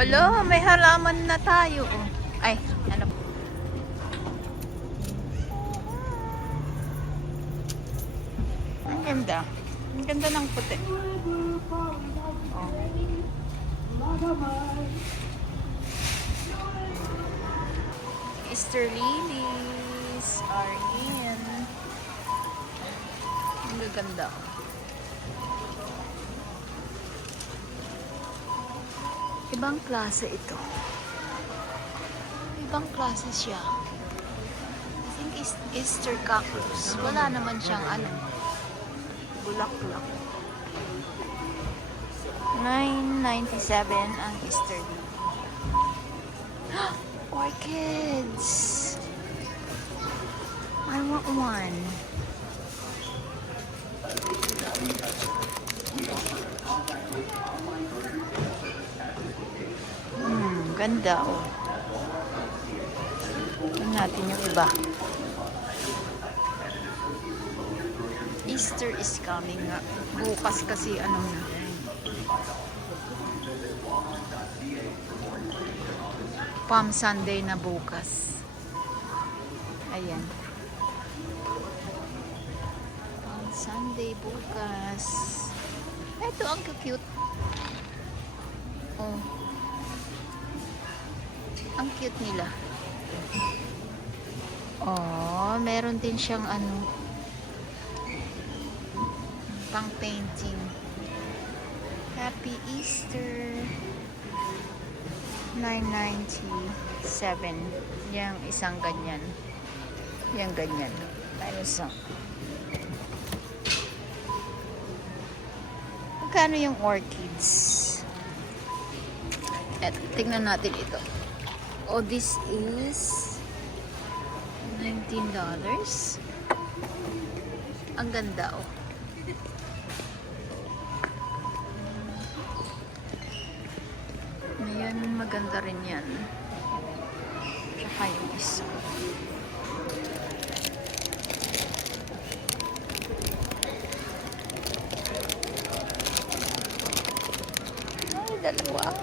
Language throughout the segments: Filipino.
Alo, may halaman na tayo. Oh. Ay, ano? Ang ganda. Ang ganda ng puti. Oh. Easter lilies are in. Ang ganda. Ibang klase ito. Ibang klase siya. I think Easter cactus. Wala naman siyang bulaklak. $9.97 ang Easter lily. Orchids! I want one. Ganda oh. Tingnan natin yung iba. Easter is coming nga. Bukas kasi ano na. Palm Sunday na bukas. Ayan. Palm Sunday bukas. Ito ang cute. Oh. Ang cute nila. Oh, meron din siyang pang painting. Happy Easter. $9.97. Yang isang ganyan. Yang ganyan. Isang. Magkano yung orchids? Eto, tingnan natin ito. Oh, this is $19. Ang ganda, oh. Ayan, maganda rin yan. Tsaka yung isa. Ay, dalawa.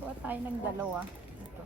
Kuha tayo ng dalawa. Ito.